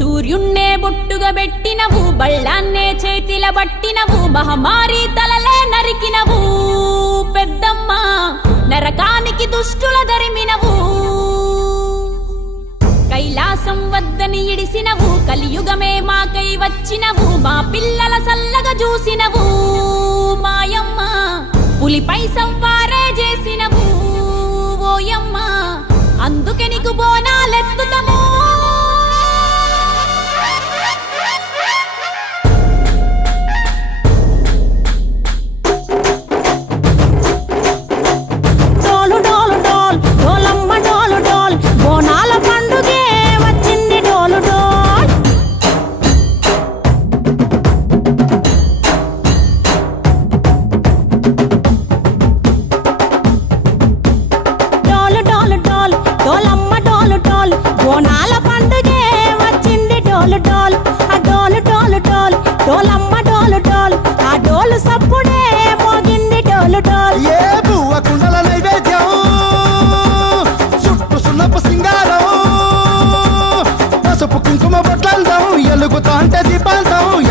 సూర్యున్నే బొట్టుగా పెట్టినవు, బళ్ళాన్నే చేతిల పట్టినవు, మహమారి తలలే నరికినవు పెద్దమ్మ, నరకానికి దుష్టుల దరిమినవు. కైలాసం వద్దని ఇడిసినవు, కలియుగమే మాకై వచ్చినవు, మా పిల్లల సల్లగా చూసినవు మాయమ్మ, పులిపై సంవారే చేసినవు ఓయమ్మ, అందుకే నీకు బోనాలెత్తుతము.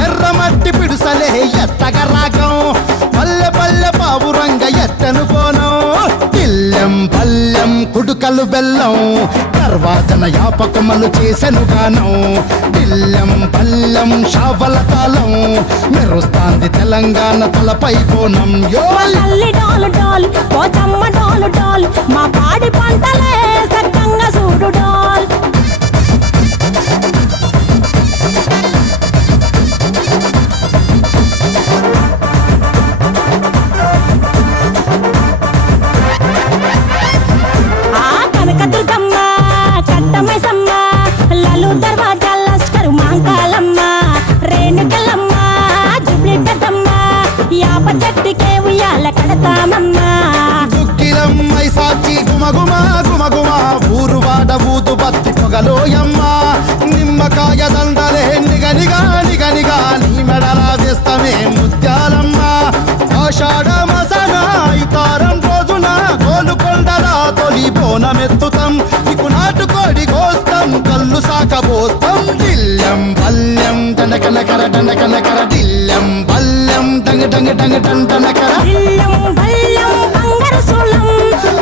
ఎర్రమట్టి పిడుసలే ఎత్తగా రాగం, పల్లె పల్లె పావురంగ ఎత్తను పోనం, ఇల్లెం పల్లెం కుడుకలు బెల్లం, తర్వాతన యాపకమలు చేసెను గానం, ఇల్లెం పల్లెం షావల తాళం, మెరుస్తాంది తెలంగాణ తలపై పోనం. మా పాడి పంటలే సక్కంగా చూడు డాల్. దుక్కిలమ్మై సాచి గుమగుమ గుమగుమ, ఊరు వాడ ఊదు బత్తి పొగలోయమ్మ, నిమ్మకాయ దండలే నిగనిగా నిగనిగా, నీ మెడల వేస్తమే ముత్యాలమ్మ, ఆషాఢ మాసన ఇతారం రోజున గోలుకొండల తొలి బోనమెత్తుతాం, నీకు నాటుకోడి కోస్తాం, కళ్ళు సాకబోస్తాం, దిల్లెం పల్లెం దండకనకర దండకనకర, దిల్లెం పల్లెం డంగ డంగ డంగ డండనకర,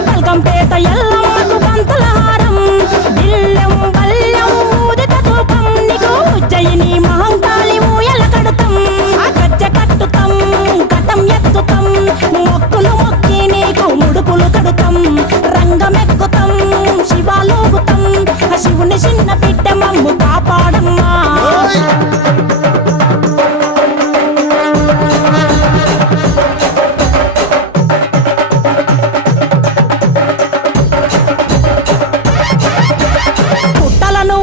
పల్కంపేట ఎల్లమ్మకు పంతుల హారం, దిల్లెం బల్లెం ఊదిత తూపం, నీకు ఉజ్జయిని మహంకాళి ఊయల కడుతాం, గజ్జ కట్టుతాం కటం ఎత్తుతాం, మొక్కులు మొక్కి నీకు ముడుపులు కడుతాం, రంగమెక్కుతాం శివాలోగుతాం, శివుని చిన్న బిడ్డ మమ్ము కాపాడమ్మా.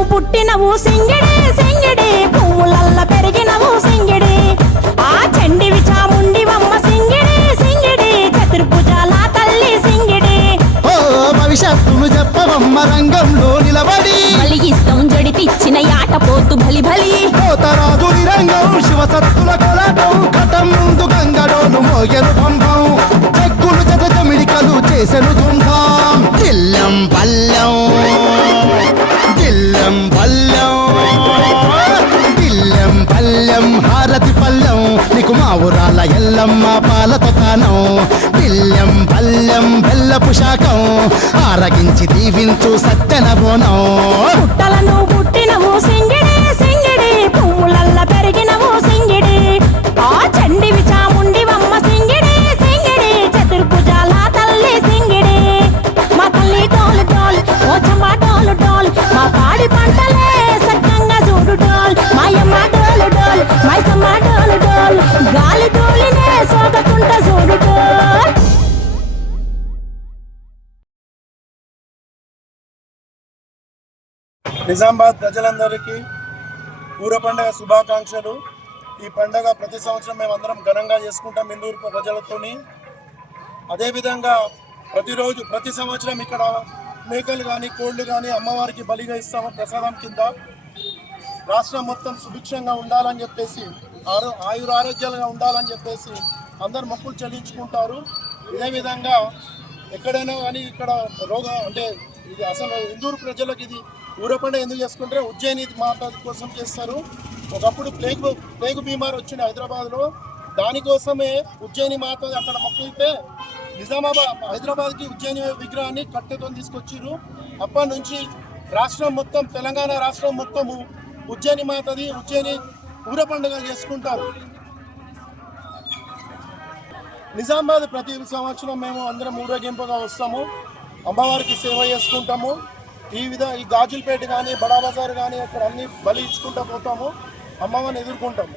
పుట్టినవు సింగిడి సింగిడి, పువ్వులల్ల పెరిగినవు సింగిడి, ఆ చండివి చాముండివమ్మ సింగిడి సింగిడి, చతుర్భుజాల తల్లి సింగిడి. ఓ భవిష్యత్తును చెప్పవమ్మ రంగంలో నిలబడి, బలిగిస్తాం జడితిచ్చిన యాట పోతు బలి బలి, పోతరాజు రంగం శివసత్తుల కొలటం, కటం ముందు గంగడోను మోయను పంపం, చెక్కులు జత జమిడికలు చేసెను దుంధాం, దిల్లెం పల్లెం దిల్లెం పల్లెం దిల్లెం పల్లెం హారతి పల్లెం, నీకు మా ఊరాల ఎల్లమ్మ పాలతో కానం, దిల్లెం పల్లెం బెల్లపు శాఖం, ఆరగించి దీవించు సత్తెన బోనం. పుట్టలను పుట్టినవు సింగిడి సింగిడి, పువ్వులల్ల పెరిగినవు సింగిడి, ఆ చండివి చాముండివమ్మ సింగిడి సింగిడి, చతుర్భుజాల తల్లి సింగిడి, మా తల్లి డోలు డోల్ ఓ చమ్మ డోలు డోల్, మా పాడి పంటలే సక్కంగా చూడు డోల్, మాయమ్మ డోలు డోల్ మైసమ్మ డోలు డోల్, గాలి డోలినే సోగకుంట చూడు డోల్. నిజామాబాద్ ప్రజలందరికీ పూర పండుగ శుభాకాంక్షలు. ఈ పండుగ ప్రతి సంవత్సరం మేమందరం ఘనంగా చేసుకుంటాం ఇందూరు ప్రజలతోని. అదేవిధంగా ప్రతిరోజు ప్రతి సంవత్సరం ఇక్కడ మేకలు కానీ కోళ్ళు కానీ అమ్మవారికి బలిగా ఇస్తాము ప్రసాదం కింద. రాష్ట్రం మొత్తం సుభిక్షంగా ఉండాలని చెప్పేసి, ఆయురారోగ్యాలుగా ఉండాలని చెప్పేసి అందరు మొక్కులు చెల్లించుకుంటారు. ఇదే విధంగా ఎక్కడైనా కానీ ఇక్కడ ఇది అసలు ఇందూరు ప్రజలకు ఇది ఊర పండుగ ఎందుకు చేసుకుంటారు? ఉజ్జయిని మాత కోసం చేస్తారు. ఒకప్పుడు ప్లేగు బీమార్ వచ్చింది హైదరాబాద్లో, దానికోసమే ఉజ్జయిని మాత అక్కడ మొక్కితే హైదరాబాద్కి ఉజ్జయిని విగ్రహాన్ని కట్టెతో తీసుకొచ్చిర్రు. అప్పటి నుంచి రాష్ట్రం మొత్తం, తెలంగాణ రాష్ట్రం మొత్తము ఉజ్జయిని మాతది ఉజ్జయిని ఊర పండుగ చేసుకుంటారు. నిజామాబాద్ ప్రతి సంవత్సరం మేము అందరం ఊరేగింపుగా వస్తాము, అమ్మవారికి సేవ చేసుకుంటాము. ఈ గాజులపేట కానీ బడా బజార్ కానీ అక్కడ అన్ని బలి ఇచ్చుకుంటూ పోతాము, అమ్మవారిని ఎదుర్కొంటాము.